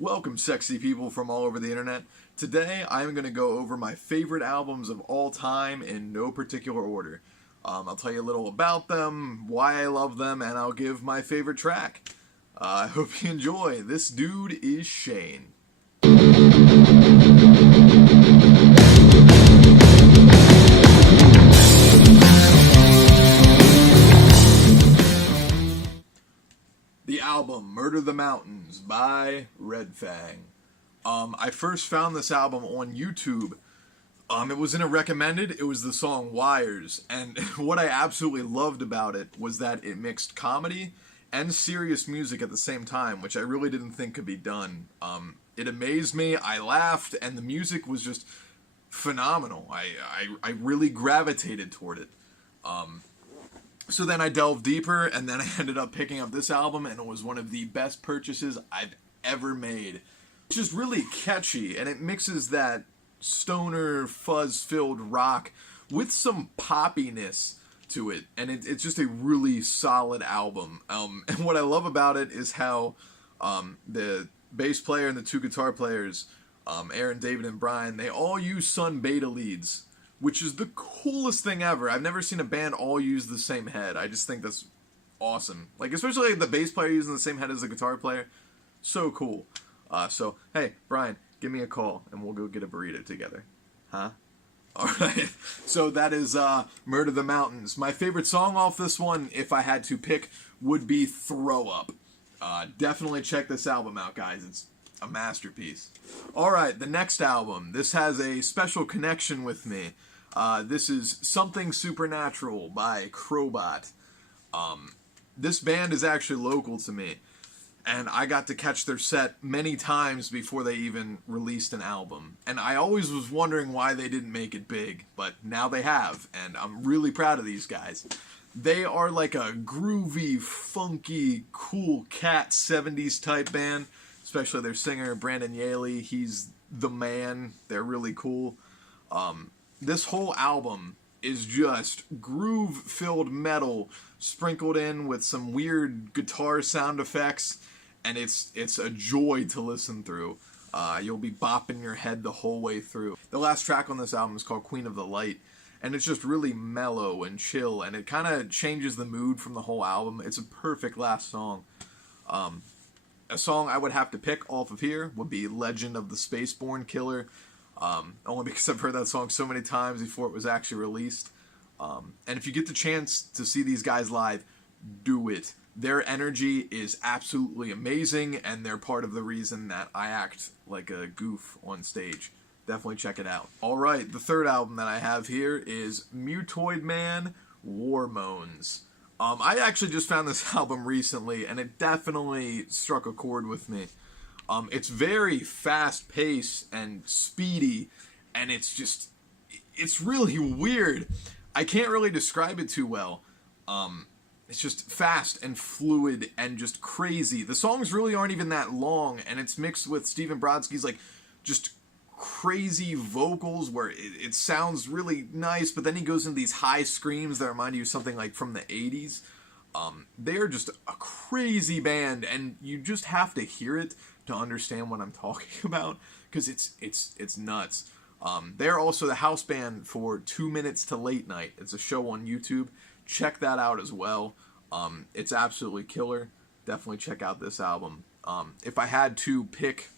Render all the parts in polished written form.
Welcome, sexy people from all over the internet. Today, I am going to go over my favorite albums of all time in no particular order. I'll tell you a little about them, why I love them, and I'll give my favorite track. I hope you enjoy. This dude is Shane. The album Murder the Mountains by Red Fang. I first found this album on YouTube. It was in a recommended. It was the song Wires. And what I absolutely loved about it was that it mixed comedy and serious music at the same time, which I really didn't think could be done. It amazed me. I laughed, and the music was just phenomenal. I really gravitated toward it. So then I delved deeper, and then I ended up picking up this album, and it was one of the best purchases I've ever made. It's just really catchy, and it mixes that stoner, fuzz-filled rock with some poppiness to it, and it's just a really solid album. And what I love about it is how the bass player and the two guitar players, Aaron, David, and Brian, they all use Sun Beta leads, which is the coolest thing ever. I've never seen a band all use the same head. I just think that's awesome. Like, especially like the bass player using the same head as the guitar player. So cool. So, hey, Brian, give me a call, and we'll go get a burrito together. Huh? Alright, so that is Murder the Mountains. My favorite song off this one, if I had to pick, would be Throw Up. Definitely check this album out, guys. It's a masterpiece. Alright, the next album. This has a special connection with me. This is Something Supernatural by Crobot. This band is actually local to me, and I got to catch their set many times before they even released an album. And I always was wondering why they didn't make it big, but now they have, and I'm really proud of these guys. They are like a groovy, funky, cool cat 70s type band, especially their singer, Brandon Yaley. He's the man. They're really cool. This whole album is just groove-filled metal sprinkled in with some weird guitar sound effects, and it's a joy to listen through. You'll be bopping your head the whole way through. The last track on this album is called Queen of the Light, and it's just really mellow and chill, and it kind of changes the mood from the whole album. It's a perfect last song. A song I would have to pick off of here would be Legend of the Spaceborne Killer, only because I've heard that song so many times before it was actually released. And if you get the chance to see these guys live, do it. Their energy is absolutely amazing, and they're part of the reason that I act like a goof on stage. Definitely check it out. Alright, the third album that I have here is Mutoid Man, War Moans. I actually just found this album recently, and it definitely struck a chord with me. It's very fast-paced and speedy, and it's really weird. I can't really describe it too well. It's just fast and fluid and just crazy. The songs really aren't even that long, and it's mixed with Stephen Brodsky's, like, just crazy vocals where it sounds really nice, but then he goes into these high screams that remind you of something like from the 80s. They're just a crazy band, and you just have to hear it to understand what I'm talking about, because it's nuts. They're also the house band for 2 Minutes to Late Night. It's a show on YouTube. Check that out as well. It's absolutely killer. Definitely check out this album. If I had to pick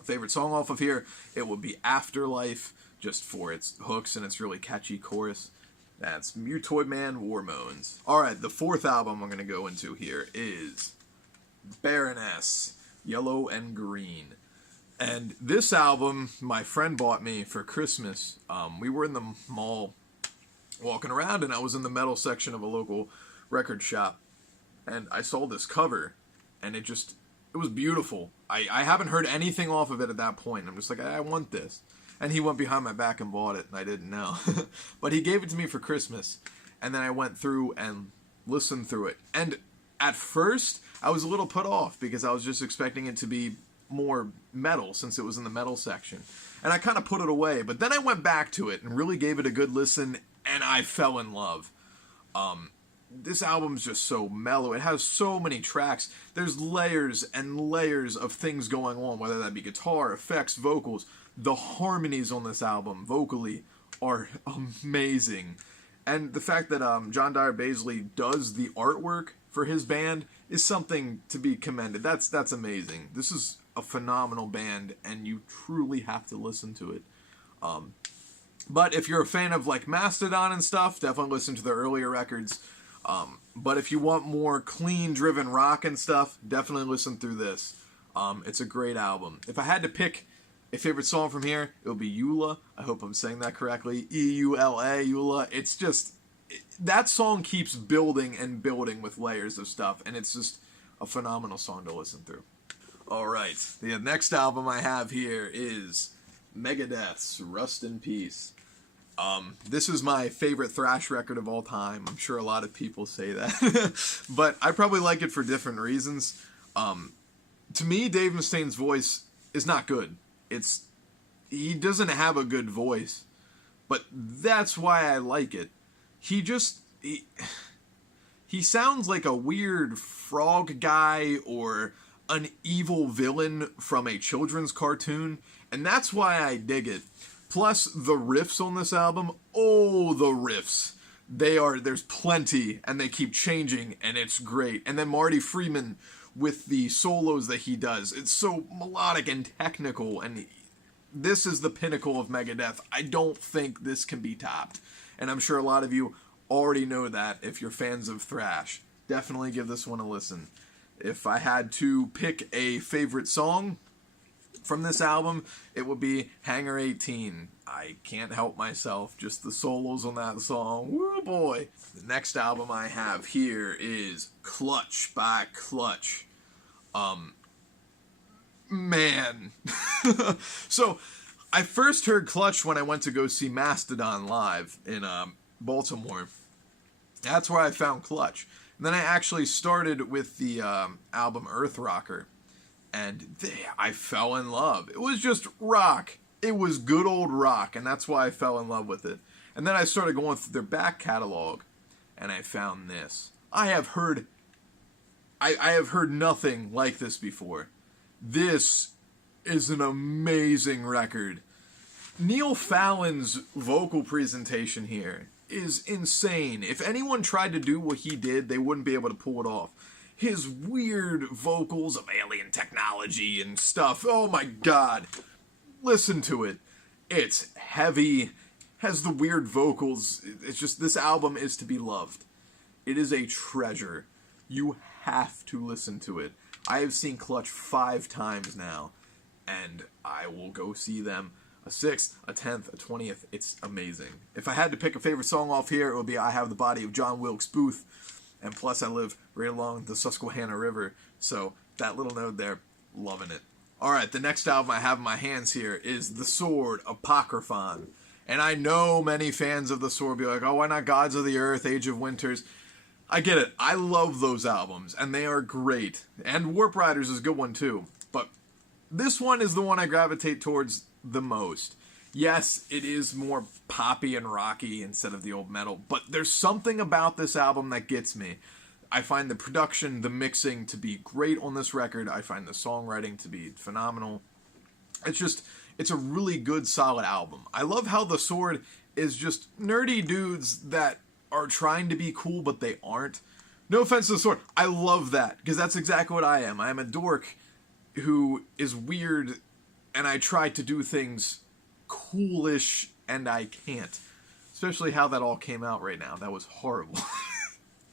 a favorite song off of here, it would be Afterlife, just for its hooks and its really catchy chorus. That's Mutoid Man, War Moans. Alright, the fourth album I'm going to go into here is Baroness, Yellow and Green. And this album, my friend bought me for Christmas. We were in the mall walking around, and I was in the metal section of a local record shop, and I saw this cover, and it was beautiful. I haven't heard anything off of it at that point. I'm just like, I want this. And he went behind my back and bought it, and I didn't know. But he gave it to me for Christmas, and then I went through and listened through it. And at first, I was a little put off, because I was just expecting it to be more metal, since it was in the metal section. And I kind of put it away, but then I went back to it and really gave it a good listen, and I fell in love. this album's just so mellow. It has so many tracks. There's layers and layers of things going on, whether that be guitar, effects, vocals. The harmonies on this album, vocally, are amazing. And the fact that John Dyer Baisley does the artwork for his band is something to be commended. That's amazing. This is a phenomenal band, and you truly have to listen to it. But if you're a fan of like Mastodon and stuff, definitely listen to their earlier records. But if you want more clean driven rock and stuff, definitely listen through this. It's a great album. If I had to pick a favorite song from here, it would be Eula. I hope I'm saying that correctly. E-U-L-A, Eula. It's just, that song keeps building and building with layers of stuff, and it's just a phenomenal song to listen through. Alright, the next album I have here is Megadeth's Rust in Peace. This is my favorite thrash record of all time. I'm sure a lot of people say that. But I probably like it for different reasons. To me, Dave Mustaine's voice is not good. He doesn't have a good voice. But that's why I like it. He sounds like a weird frog guy or an evil villain from a children's cartoon. And that's why I dig it. Plus, the riffs on this album, oh, the riffs. There's plenty, and they keep changing, and it's great. And then Marty Friedman with the solos that he does. It's so melodic and technical, and this is the pinnacle of Megadeth. I don't think this can be topped. And I'm sure a lot of you already know that if you're fans of thrash. Definitely give this one a listen. If I had to pick a favorite song from this album, it would be Hangar 18. I can't help myself. Just the solos on that song. Woo boy. The next album I have here is Clutch by Clutch. Man. So, I first heard Clutch when I went to go see Mastodon live in Baltimore. That's where I found Clutch. And then I actually started with the album Earth Rocker. And I fell in love. It was just rock. It was good old rock, and that's why I fell in love with it. And then I started going through their back catalog, and I found this. I have heard nothing like this before. This is an amazing record. Neil Fallon's vocal presentation here is insane. If anyone tried to do what he did, they wouldn't be able to pull it off. His weird vocals of alien technology and stuff. Oh my god. Listen to it. It's heavy. Has the weird vocals. It's just, this album is to be loved. It is a treasure. You have to listen to it. I have seen Clutch 5 times now. And I will go see them a 6th, a 10th, a 20th. It's amazing. If I had to pick a favorite song off here, it would be I Have the Body of John Wilkes Booth. And plus, I live right along the Susquehanna River, so that little node there, loving it. Alright, the next album I have in my hands here is The Sword, Apocryphon. And I know many fans of The Sword be like, oh, why not Gods of the Earth, Age of Winters? I get it. I love those albums, and they are great. And Warp Riders is a good one, too. But this one is the one I gravitate towards the most. Yes, it is more poppy and rocky instead of the old metal, but there's something about this album that gets me. I find the production, the mixing to be great on this record. I find the songwriting to be phenomenal. It's a really good, solid album. I love how The Sword is just nerdy dudes that are trying to be cool, but they aren't. No offense to The Sword. I love that, because that's exactly what I am. I am a dork who is weird, and I try to do things coolish, and I can't. Especially how that all came out right now. That was horrible.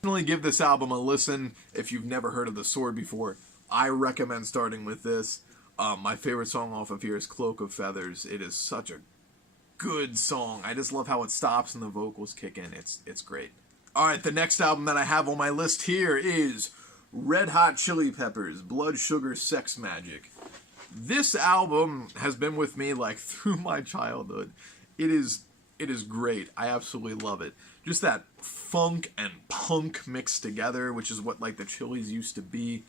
Definitely give this album a listen if you've never heard of The Sword before. I recommend starting with this. My favorite song off of here is Cloak of Feathers. It is such a good song. I just love how it stops and the vocals kick in. It's great. Alright, the next album that I have on my list here is Red Hot Chili Peppers, Blood Sugar Sex Magic. This album has been with me like through my childhood. It is great. I absolutely love it. Just that funk and punk mixed together, which is what like the Chili's used to be.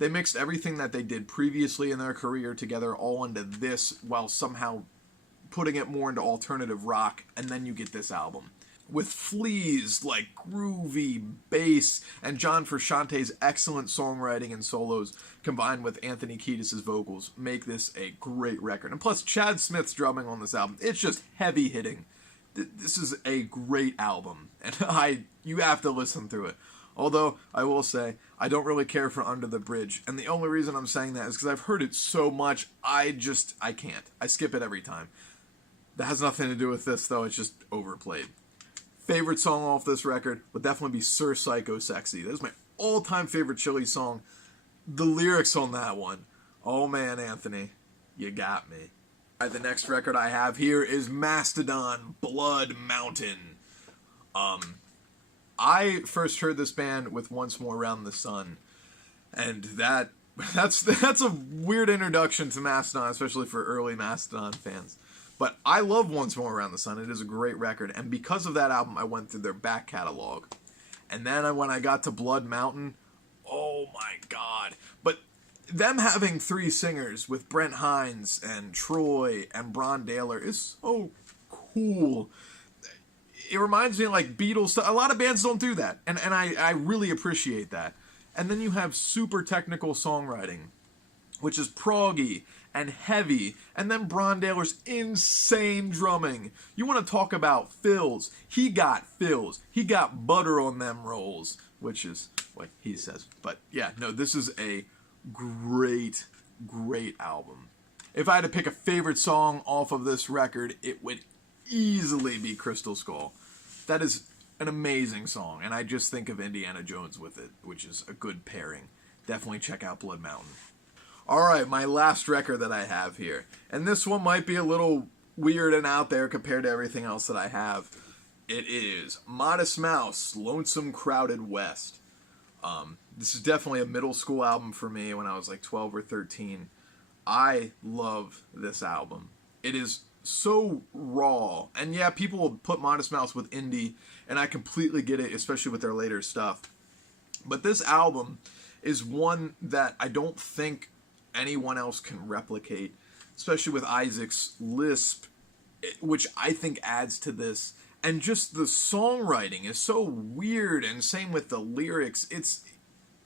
They mixed everything that they did previously in their career together all into this while somehow putting it more into alternative rock, and then you get this album. with Flea's like groovy bass and John Frusciante's excellent songwriting and solos combined with Anthony Kiedis' vocals make this a great record. And plus Chad Smith's drumming on this album, it's just heavy hitting. This is a great album, and you have to listen through it. Although, I will say, I don't really care for Under the Bridge, and the only reason I'm saying that is because I've heard it so much, I can't. I skip it every time. That has nothing to do with this, though, it's just overplayed. Favorite song off this record would definitely be Sir Psycho Sexy. That is my all-time favorite Chili song. The lyrics on that one, oh man, Anthony, you got me. The next record I have here is Mastodon, Blood Mountain. I first heard this band with Once More Around the Sun, and that's a weird introduction to Mastodon, especially for early Mastodon fans. But I love Once More Around the Sun. It is a great record, and because of that album, I went through their back catalog. And then when I got to Blood Mountain, oh my god. But them having 3 singers with Brent Hines and Troy and Bron Daylor is so cool. It reminds me of like Beatles stuff. A lot of bands don't do that, and I really appreciate that. And then you have super technical songwriting, which is proggy and heavy, and then Bron Daylor's insane drumming. You want to talk about fills. He got fills. He got butter on them rolls, which is what he says. But yeah, no, this is a great, great album. If I had to pick a favorite song off of this record, it would easily be Crystal Skull. That is an amazing song, and I just think of Indiana Jones with it, which is a good pairing. Definitely check out Blood Mountain. Alright, my last record that I have here, and this one might be a little weird and out there compared to everything else that I have. It is Modest Mouse, Lonesome Crowded West. This is definitely a middle school album for me when I was like 12 or 13. I love this album. It is so raw, and yeah, people will put Modest Mouse with indie, and I completely get it, especially with their later stuff. But this album is one that I don't think anyone else can replicate, especially with Isaac's lisp, which I think adds to this. And just the songwriting is so weird, and same with the lyrics.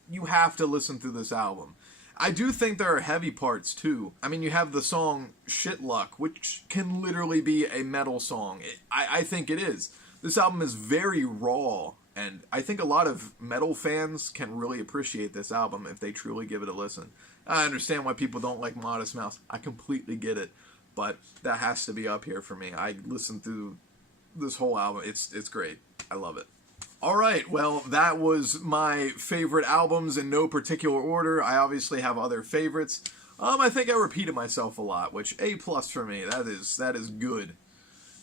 You have to listen through this album. I do think there are heavy parts too. I mean, you have the song Shit Luck, which can literally be a metal song. I think it is. This album is very raw, and I think a lot of metal fans can really appreciate this album if they truly give it a listen. I understand why people don't like Modest Mouse. I completely get it, but that has to be up here for me. I listened through this whole album. It's great. I love it. Alright, well, that was my favorite albums in no particular order. I obviously have other favorites. I think I repeated myself a lot, which A+ for me. That is good.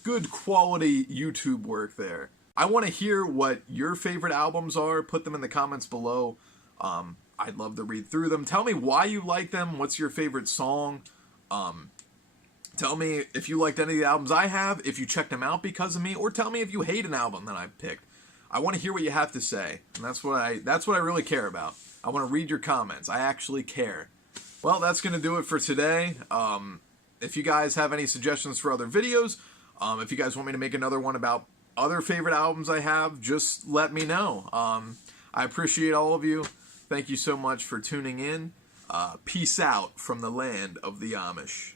Good quality YouTube work there. I want to hear what your favorite albums are. Put them in the comments below. I'd love to read through them. Tell me why you like them. What's your favorite song? Tell me if you liked any of the albums I have, if you checked them out because of me, or tell me if you hate an album that I picked. I want to hear what you have to say, and that's what I really care about. I want to read your comments. I actually care. Well, that's going to do it for today. If you guys have any suggestions for other videos, if you guys want me to make another one about other favorite albums I have, just let me know. I appreciate all of you. Thank you so much for tuning in. Peace out from the land of the Amish.